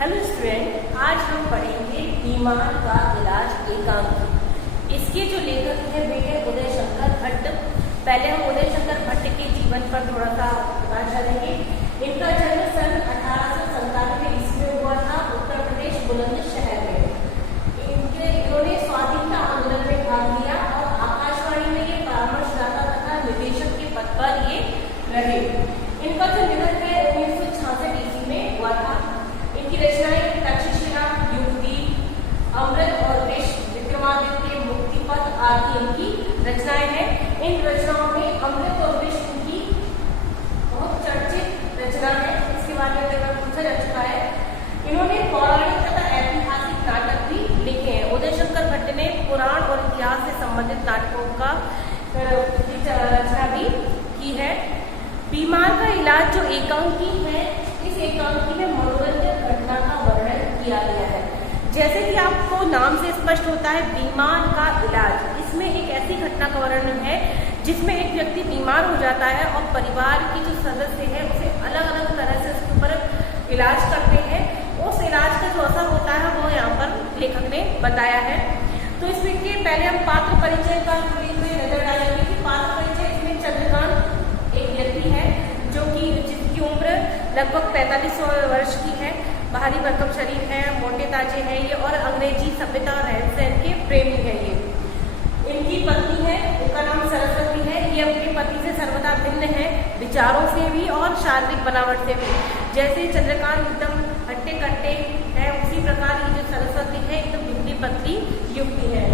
Hello student, आज हम पढ़ेंगे बीमार का इलाज एकांकी। इसके जो लेखक हैं वे हैं उदय शंकर भट्ट। पहले हम उदय शंकर भट्ट के जीवन पर थोड़ा सा बात करेंगे। इनका जन्म सन 1897 ईस्वी में हुआ था, उत्तर प्रदेश बुलंदशहर में। इन्होंने स्वाधीनता आंदोलन में भाग लिया और आकाशवाणी में ये परामर्शदाता तथा निदेशक के पद पर ये रहे। इनका जो निधन है 1966 ईस्वी में हुआ था। इनकी रचनाएं तक्षशिला, युगदीप, अमृत और विक्रमादित्य, मुक्तिपथ आदि इनकी रचनाएं हैं। इन रचनाओं में अमृत और विष इनकी बहुत चर्चित रचना है। इसके बारे में अगर पूछा जा चुका है। इन्होंने पौराणिक तथा ऐतिहासिक नाटक भी लिखे हैं। उदय शंकर भट्ट ने पुराण और इतिहास से संबंधित नाटकों का रचना भी की है। बीमार का इलाज जो एकांकी है, इस एकांकी में मनोरंजक घटना का वर्णन किया गया है। जैसे कि आपको नाम से स्पष्ट होता है, बीमार का इलाज। इसमें एक ऐसी घटना का वर्णन है जिसमें एक व्यक्ति बीमार हो जाता है और परिवार के जो सदस्य हैं उसे अलग अलग तरह से उसके ऊपर इलाज करते हैं। उस इलाज का जो असर होता है वो यहाँ पर लेखक ने बताया है। तो इसमें के पहले हम पात्र परिचय का नजर डालेंगे कि पात्र परिचय इसमें चंद्रकांत एक व्यक्ति है जो कि जिसकी उम्र लगभग 45 वर्ष की है। बाहरी भरकम शरीर है, मोटे ताजे हैं ये और अंग्रेजी सभ्यता और रहन सहन के प्रेमी है ये। इनकी पत्नी है, उनका नाम सरस्वती है। ये अपने पति से सर्वदा भिन्न है, विचारों से भी और शारीरिक बनावट से भी। जैसे चंद्रकांत एकदम हट्टे कट्टे है, उसी प्रकार ये जो सरस्वती है एकदम भिंडी पतली युक्ति है।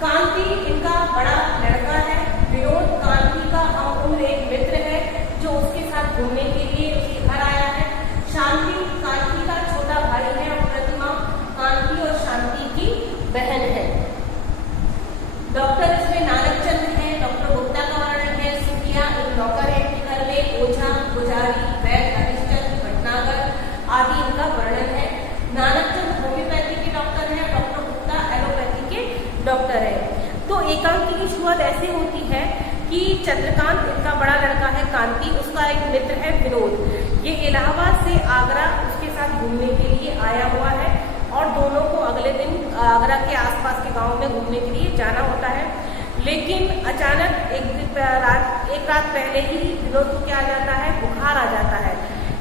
कांति इनका बड़ा लड़का है। विनोद कांति का हम उम्र एक मित्र है जो उसके साथ घूमने के लिए उसके घर आया है। शांति कांति का छोटा भाई है और प्रतिमा कांति और शांति की बहन है। डॉक्टर इसमें नानकचंद है। डॉक्टर गुप्ता का वर्णन है। सुखिया एक नौकर है इनके घर में। ओझा, पुजारी, वैद्य, हरिश्चंद्र, भटनागर आदि इनका वर्णन है। नानकचंद होम्योपैथी के डॉक्टर है, डॉक्टर गुप्ता एलोपैथी के डॉक्टर है। तो एकांकी की शुरुआत ऐसे होती है कि चंद्रकांत इनका बड़ा लड़का है, कांति उसका एक मित्र है विनोद। ये इलाहाबाद से आगरा उसके साथ घूमने के लिए आया हुआ है और दोनों को अगले दिन आगरा के आसपास के गांव में घूमने के लिए जाना होता है। लेकिन अचानक एक रात पहले ही विनोद को क्या आ जाता है, बुखार आ जाता है।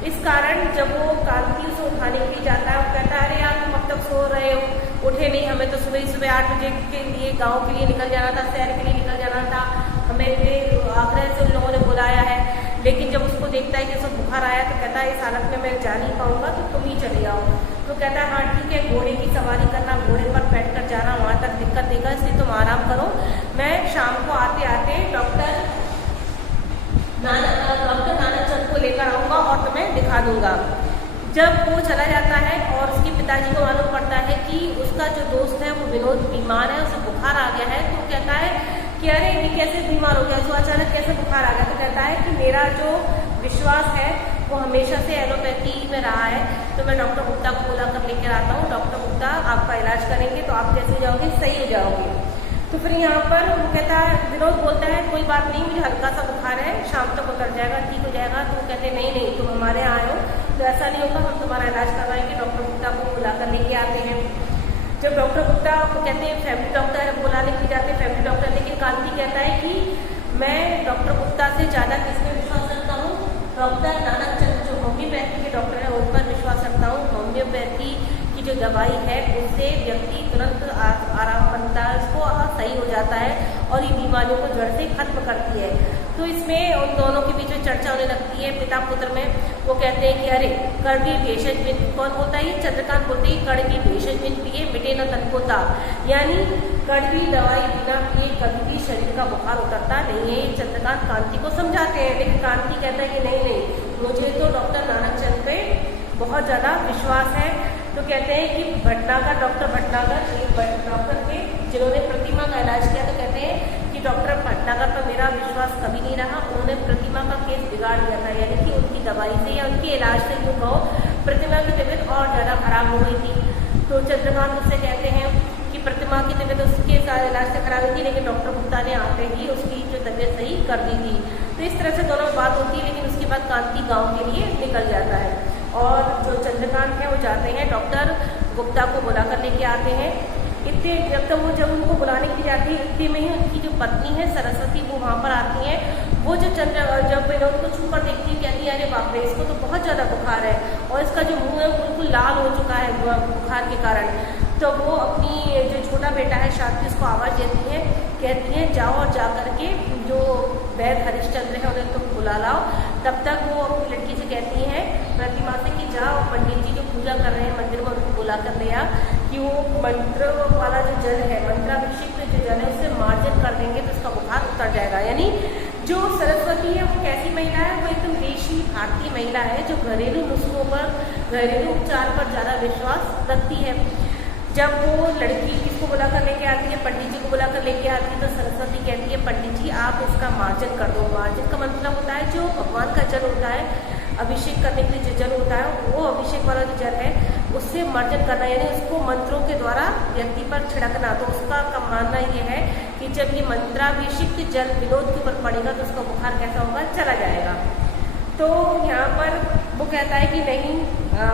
इस कारण जब वो कांति उसे उठाने के लिए जाता है, वो कहता है अरे यार तुम अब तक सो रहे हो, उठे नहीं, हमें तो सुबह ही सुबह 8 बजे के लिए गांव के लिए निकल जाना था, शहर के लिए निकल जाना था, हमें आगरा से उन लोगों ने बुलाया है। लेकिन जब उसको देखता है कि उसको बुखार आया तो कहता है इस हालत में मैं जा नहीं पाऊंगा, तो तुम ही चले आओ। तो कहता है हाँ ठीक है, घोड़े की सवारी करना, घोड़े पर बैठ कर जाना, वहां तक दिक्कत देगा, इसलिए तुम आराम करो, मैं शाम को आते आते डॉक्टर नानकचंद को लेकर आऊंगा और तुम्हें दिखा दूंगा। जब वो चला जाता है और उसके पिताजी को मालूम पड़ता है कि उसका जो दोस्त है वो विनोद बीमार है, उसे बुखार आ गया है, तो कहता है कि अरे ये कैसे बीमार हो गया, तो अचानक कैसे बुखार आ गया। तो कहता है कि मेरा जो विश्वास है वो हमेशा से एलोपैथी में रहा है, तो मैं डॉक्टर गुप्ता को बुला कर लेकर आता हूँ। डॉक्टर गुप्ता आपका इलाज करेंगे तो आप कैसे जाओगे, सही हो जाओगे। तो फिर यहाँ पर वो कहता है, विनोद बोलता है कोई बात नहीं, मुझे हल्का सा बुखार है, शाम तक उतर जाएगा, ठीक हो जाएगा। तो वो कहते हैं नहीं नहीं, तुम हमारे यहाँ आए हो तो ऐसा नहीं होगा, हम तुम्हारा इलाज करवाएंगे। डॉक्टर गुप्ता को बुला कर लेके आते हैं। जब डॉक्टर गुप्ता को कहते हैं फैमिली डॉक्टर बुलाने के जाते हैं, फैमिली डॉक्टर, लेकिन कांति कहता है कि मैं डॉक्टर गुप्ता से ज़्यादा किसमें विश्वास रखता हूँ, डॉक्टर नानकचंद जो होम्योपैथी के डॉक्टर है उन पर विश्वास रखता हूँ। होम्योपैथी की जो दवाई है उससे व्यक्ति तुरंत आराम बनता है, उसको सही हो जाता है और ये बीमारियों को जड़ से खत्म करती है। तो इसमें उन दोनों के बीच में चर्चा होने लगती है पिता पुत्र में। वो कहते हैं कि अरे कड़वी भेषज बिन, कौन बोलता है, चंद्रकांत बोलते हैं कड़वी भेषज बिन पिए मिटे न तन को ताप, यानी कड़वी दवाई बिना पिए कभी भी शरीर का बुखार उतरता नहीं है। चंद्रकांत कांति को समझाते हैं, लेकिन कांति कहता है कि नहीं नहीं, मुझे तो डॉक्टर नानकचंद पे बहुत ज़्यादा विश्वास है। तो कहते हैं कि भटनागर, डॉक्टर भटनागर एक डॉक्टर थे जिन्होंने प्रतिमा का इलाज किया। तो कहते हैं कि डॉक्टर भटनागर पर मेरा विश्वास कभी नहीं रहा, उन्होंने प्रतिमा का केस बिगाड़ दिया था, यानी कि उनकी दवाई से या उनके इलाज से यूँ कहो प्रतिमा की तबीयत और ज़्यादा खराब हो गई थी। तो चंद्रकांत उससे कहते हैं कि प्रतिमा की तबीयत उसके इलाज से खराब हुई थी, लेकिन डॉक्टर गुप्ता ने आते ही उसकी जो तबीयत सही कर दी थी। तो इस तरह से दोनों बात होती है, लेकिन उसके बाद कांति गाँव के लिए निकल जाता है और जो चंद्रकांत है वो जाते हैं, डॉक्टर गुप्ता को बुला कर लेके आते हैं। इतने जब उनको बुलाने की जाती है, इतने में ही उनकी जो पत्नी है सरस्वती वो वहाँ पर आती हैं। वो जो जब विनोद को छू कर देखती है, कहती है अरे बाप रे, इसको तो बहुत ज़्यादा बुखार है और इसका जो मुंह है बिल्कुल लाल हो चुका है बुखार के कारण। तो वो अपनी जो छोटा बेटा है शांति, उसको आवाज़ देती है, कहती है जाओ और जा करके जो वैद्य हरिश्चंद्र है उन्हें तुम बुला लाओ। तब तक वो अपनी लड़की से कहती है प्रतिमा से कि जाओ पंडित जी जो पूजा कर रहे हैं मंदिर में उनको बुला कर ले आ, कि वो मंत्र वाला जो जल है, मंत्राभिषिक्त जो जल है उससे मार्जन कर देंगे तो उसका बुखार उतर जाएगा। यानी जो सरस्वती है वो कैसी महिला है, वो एकदम देशी भारतीय महिला है जो घरेलू नुस्खों पर, घरेलू उपचार पर ज़्यादा विश्वास रखती है। जब वो लड़की किसको बुला कर लेके आती है, पंडित जी को बुला कर लेके आती है, तो सरस्वती कहती है पंडित जी आप इसका मार्जन कर दो। मार्जन का मतलब होता है जो भगवान का जल होता है, अभिषेक करने के लिए जो जल होता है वो अभिषेक वाला जो जल है उससे मार्जन करना, यानी उसको मंत्रों के द्वारा व्यक्ति पर छिड़कना। तो उसका मानना ये है कि जब ये मंत्राभिषिक्त जल विनोद के ऊपर पड़ेगा तो उसका बुखार कैसा होगा, चला जाएगा। तो यहाँ पर वो कहता है कि नहीं,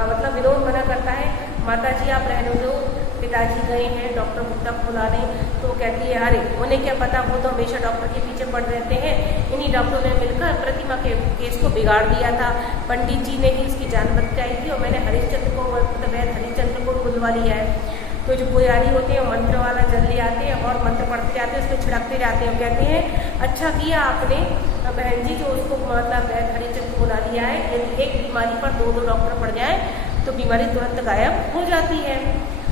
मतलब विनोद मना करता है, माता जी आप रहने दो, पिताजी गए हैं डॉक्टर गुप्ता को बुलाने। तो कहती है अरे उन्हें क्या पता, वो तो हमेशा डॉक्टर के पीछे पड़ रहते हैं, इन्हीं डॉक्टरों ने मिलकर प्रतिमा के केस को बिगाड़ दिया था, पंडित जी ने ही इसकी जान बचाई थी और मैंने हरिश्चंद्र को, मतलब हरिश्चंद्र को बुलवा लिया है। तो जो पुजारी होते हैं मंत्र वाला जल ले आते हैं और मंत्र पढ़ते जाते हैं, उसको छिड़कते जाते हैं। कहते हैं अच्छा किया आपने बहन जी जो उसको मतलब हरिश्चंद्र को बुला लिया है, यदि एक बीमारी पर दो डॉक्टर पड़ जाए तो बीमारी तुरंत गायब हो जाती है।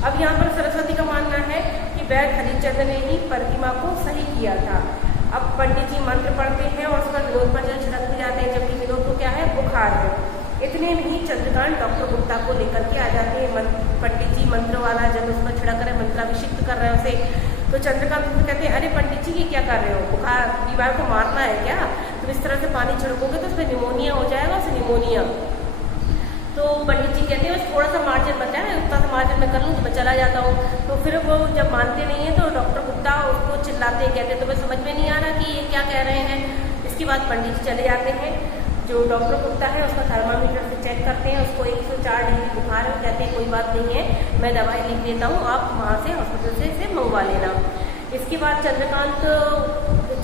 अब यहाँ पर सरस्वती का मानना है कि वैद्य हरिश्चंद्र ने ही प्रतिमा को सही किया था। अब पंडित जी मंत्र पढ़ते हैं और उसका विनोद पर जल छिड़कते जाते हैं, जबकि विनोद को क्या है, बुखार है। इतने में ही चंद्रकांत डॉक्टर गुप्ता को लेकर के आ जाते हैं। पंडित जी मंत्र वाला जल उस पर छिड़क रहे, मंत्राभिषिक्त कर रहे हैं उसे। तो चंद्रकांत कहते हैं अरे पंडित जी ये क्या कर रहे हो, बुखार बीमार को मारना है क्या, तुम इस तरह से पानी छिड़कोगे तो उसमें निमोनिया हो जाएगा, उसे निमोनिया। तो पंडित जी कहते हैं बस थोड़ा सा मार्जिन बचा है, उतना सा मार्जिन मैं कर लूँ तो मैं चला जाता हूँ। तो फिर वो जब मानते नहीं है तो डॉक्टर गुप्ता उसको चिल्लाते हैं, कहते हैं तुम्हें समझ में नहीं आ रहा कि ये क्या कह रहे हैं। इसके बाद पंडित जी चले जाते हैं। जो डॉक्टर गुप्ता है उसका थर्मामीटर से चेक करते हैं, उसको 104 डिग्री बुखार है। कहते हैं कोई बात नहीं है, मैं दवाई लिख देता हूँ, आप वहाँ से हॉस्पिटल से इसे मंगवा लेना। इसके बाद चंद्रकांत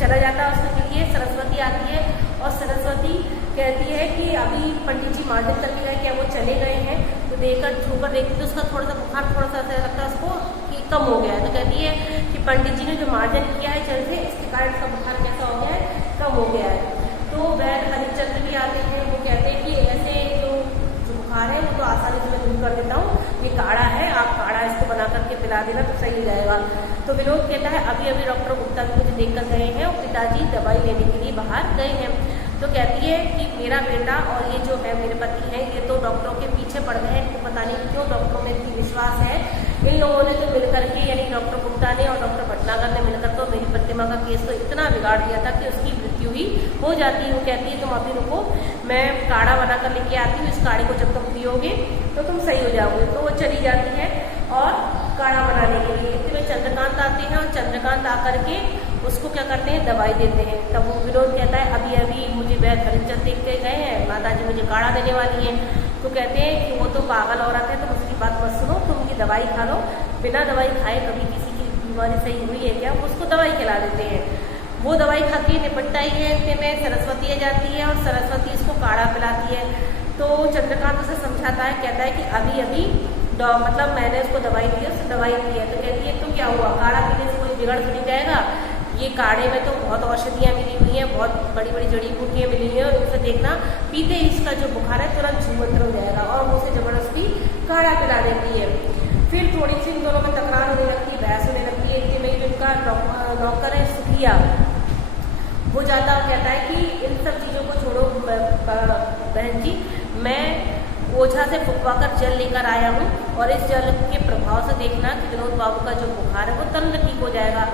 चला जाता है उसके लिए। सरस्वती आती है और सरस्वती कहती है कि अभी पंडित जी मार्जन करके गए, क्या वो चले गए हैं। तो देखकर छूकर देखती तो उसका थोड़ा सा बुखार थोड़ा सा ऐसा लगता है उसको कि कम हो गया है। तो कहती है कि पंडित जी ने जो मार्जन किया है जल से, इसके कारण इसका बुखार कैसा हो गया है, कम हो गया है। तो वैद्य हरिश्चंद्र भी आते हैं, वो कहते हैं कि ऐसे जो बुखार है वो तो आसानी से मैं दूर कर देता हूँ, ये काढ़ा है, आप काढ़ा इसको बना करके पिला देना तो सही हो जाएगा। तो विनोद कहता है अभी अभी डॉक्टर गुप्ता भी मुझे देख कर गए हैं और पिताजी दवाई लेने के लिए बाहर गए हैं। तो कहती है कि मेरा बेटा और ये जो है मेरे पति हैं ये तो डॉक्टरों के पीछे पड़ गए हैं, इनको पता नहीं क्यों डॉक्टरों में इतनी विश्वास है। इन लोगों ने तो मिलकर के, यानी डॉक्टर गुप्ता ने और डॉक्टर भटनागर ने मिलकर तो मेरी प्रतिमा का केस तो इतना बिगाड़ दिया था कि उसकी मृत्यु ही हो जाती है। वो कहती है तुम अभी रुको, मैं काढ़ा बना कर लेके आती हूँ, इस काढ़े को जब तुम पियोगे तो तुम सही हो जाओगे। तो वो चली जाती है और काढ़ा बनाने के लिए। इतने में चंद्रकांत आते हैं और चंद्रकांत आकर के उसको क्या करते हैं, दवाई देते हैं। तब वो विनोद कहता है अभी अभी मुझे वैद्य हरिश्चंद्र देख के गए हैं, माता जी मुझे काढ़ा देने वाली हैं। तो कहते हैं कि वो तो पागल औरत है, तुम उसकी बात मत सुनो, तुम उनकी दवाई खा लो। बिना दवाई खाए कभी किसी की बीमारी सही हुई है क्या, उसको दवाई खिला देते हैं। वो दवाई खा के निपटता ही है। इतने में सरस्वती आ जाती है और सरस्वती इसको काढ़ा पिलाती है। तो चंद्रकांत उसे समझाता है, कहता है कि अभी अभी मतलब मैंने उसको दवाई दी है, उसने दवाई दी है। तो कहती है तो क्या हुआ, काढ़ा पीने से कोई बिगड़ तो नहीं जाएगा, ये काढ़े में तो बहुत औषधियाँ मिली हुई हैं, बहुत बड़ी बड़ी जड़ी बूटियाँ मिली हैं और उनसे देखना पीते ही इसका जो बुखार है तुरंत छूमंतर हो जाएगा। और वो उसे जबरदस्ती काढ़ा पिला देती है। फिर थोड़ी सी इन दोनों में तकरार होने लगती है, बहस होने लगती है। इतने में जिनका नौकर है सुखिया, वो जाता और कहता है कि इन सब चीज़ों को छोड़ो बहन जी, मैं ओझा से फुकवा कर जल लेकर आया हूँ और इस जल के प्रभाव से देखना कि विनोद बाबू का जो बुखार है वो तुरंत ठीक हो जाएगा।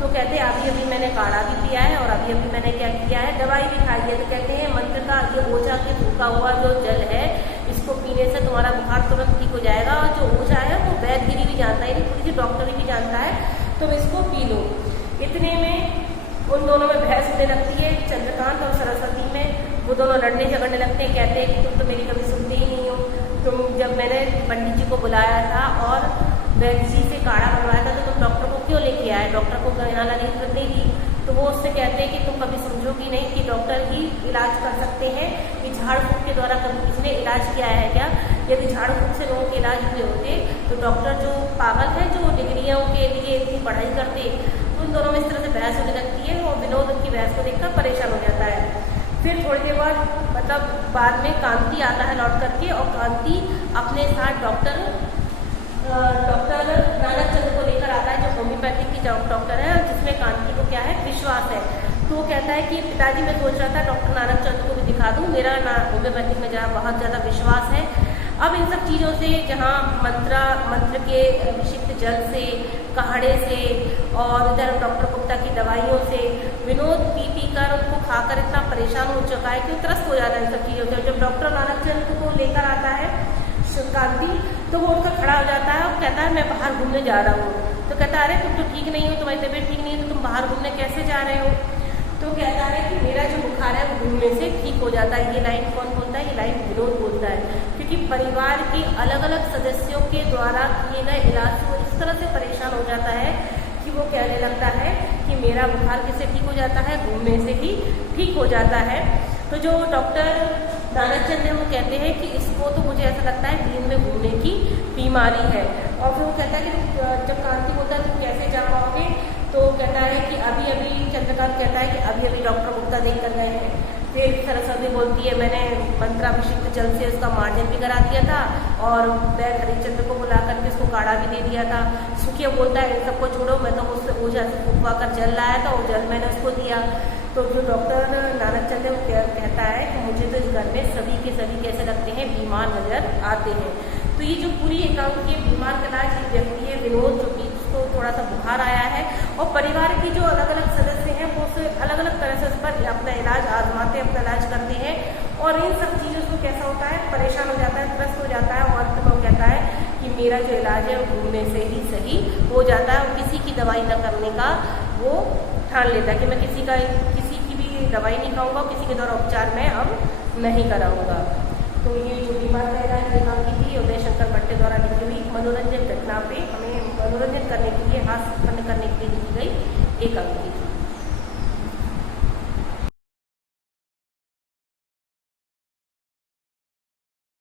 तो कहते हैं अभी अभी मैंने काढ़ा भी पिया है और अभी अभी मैंने क्या किया है, दवाई भी खाई है। तो कहते हैं मंत्र का ये ओझा के फूका हुआ जो जल है इसको पीने से तुम्हारा बुखार तुरंत ठीक हो जाएगा। और जो ओझा है वो वैद्यगिरी भी जानता है, थोड़ी सी डॉक्टरी भी जानता है, तुम इसको पी लो। इतने में उन दोनों में बहस होने लगती है, चंद्रकांत और सरस्वती में। वो दोनों लड़ने झगड़ने लगते हैं, कहते हैं कि तुम तो मेरी कभी सुनते ही नहीं हो। जब मैंने पंडित जी को बुलाया था और वैक्सी से काढ़ा बनवाया था तो तुम डॉक्टर को क्यों लेके आए, डॉक्टर को यहाँ लाने की जरूरत नहीं थी। तो वो उससे कहते हैं कि तुम कभी समझोगी नहीं कि डॉक्टर ही इलाज कर सकते हैं, कि झाड़ फूक के द्वारा कभी किसी ने इलाज किया है क्या। यदि झाड़ फूक से लोगों के इलाज हुए होते तो डॉक्टर जो पागल है, जो डिग्रियों के लिए इतनी पढ़ाई करते, उन दोनों में इस तरह से बहस होने लगती है और विनोद उनकी बहस को देखकर परेशान हो जाता है। फिर थोड़ी देर बाद मतलब बाद में कांति आता है लौट करके, और कांति अपने साथ डॉक्टर नानक चंद को लेकर आता है, जो होम्योपैथिक की डॉक्टर है, जिसमें कांति को क्या है विश्वास है। तो वो कहता है कि पिताजी मैं सोच रहा था डॉक्टर नानक चंद को भी दिखा दूँ, मेरा होम्योपैथिक में जहाँ बहुत ज़्यादा विश्वास है। अब इन सब चीज़ों से, जहाँ मंत्र के अभिषिक्त जल से, काढ़े से और इधर डॉक्टर गुप्ता की दवाइयों से विनोद पी कर उनको खाकर इतना परेशान हो चुका है कि वो त्रस्त हो जाता है इन सब चीज़ों से। जब डॉक्टर नानक चंद को लेकर आता है कांति तो वो उनका खड़ा हो जाता है और कहता है मैं बाहर घूमने जा रहा हूँ। तो कहता है अरे तुम तो ठीक नहीं हो, तुम्हारी तबीयत ठीक नहीं है, तो तुम बाहर घूमने कैसे जा रहे हो। तो कहता है कि मेरा जो बुखार है वो घूमने से ठीक हो जाता है। ये लाइन कौन बोलता है, ये लाइन विनोद बोलता है, क्योंकि परिवार के अलग अलग सदस्यों के द्वारा किए गए इलाज से वो इस तरह से परेशान हो जाता है कि वो कहने लगता है कि मेरा बुखार किससे ठीक हो जाता है, घूमने से ही ठीक हो जाता है। तो जो डॉक्टर नानक चंद है वो कहते हैं कि इसको तो मुझे ऐसा लगता है नींद में घूमने की बीमारी है। और फिर वो कहता है कि जब कांति बोलता है तुम कैसे जा पाओगे, तो कहता है कि अभी अभी चंद्रकांत कहता है कि अभी अभी डॉक्टर गुप्ता देख कर गए हैं। फिर सरस्वती बोलती है मैंने मंत्राभिषिक्त जल से उसका मार्जन भी करा दिया था और मैं हरिश्चंद्र को बुला करके उसको काढ़ा भी दे दिया था। सुखिया बोलता है इन सबको छोड़ो, मैं तो उससे ओझा से फूकवा कर जल लाया था, वो जल मैंने उसको दिया। तो जो डॉक्टर नानक चंद है वो कहता है कि मुझे तो इस घर में सभी के सभी कैसे लगते हैं, बीमार नजर आते हैं। तो ये जो पूरी एकाउंट की बीमार का इलाज एक व्यक्ति है विनोद, जो कि उसको थोड़ा सा बुखार आया है और परिवार के जो अलग अलग सदस्य हैं वो अलग अलग तरह से उस पर अपना इलाज आजमाते, अपना इलाज करते हैं और इन सब चीज़ों से कैसा होता है, परेशान हो जाता है, त्रस्त हो जाता है और अंत में वो कहता है कि मेरा जो इलाज है वो घूमने से ही सही हो जाता है और किसी की दवाई न करने का वो ठान लेता है कि मैं किसी की भी दवाई नहीं खाऊंगा, किसी के द्वारा उपचार मैं अब नहीं कराऊंगा। तो ये जो बीमार का इलाज एकांकी थी उदय शंकर भट्ट द्वारा लिखी हुई मनोरंजन घटना पे हमें मनोरंजन करने के लिए, हास्य उत्पन्न करने के लिए लिखी गई एकांकी।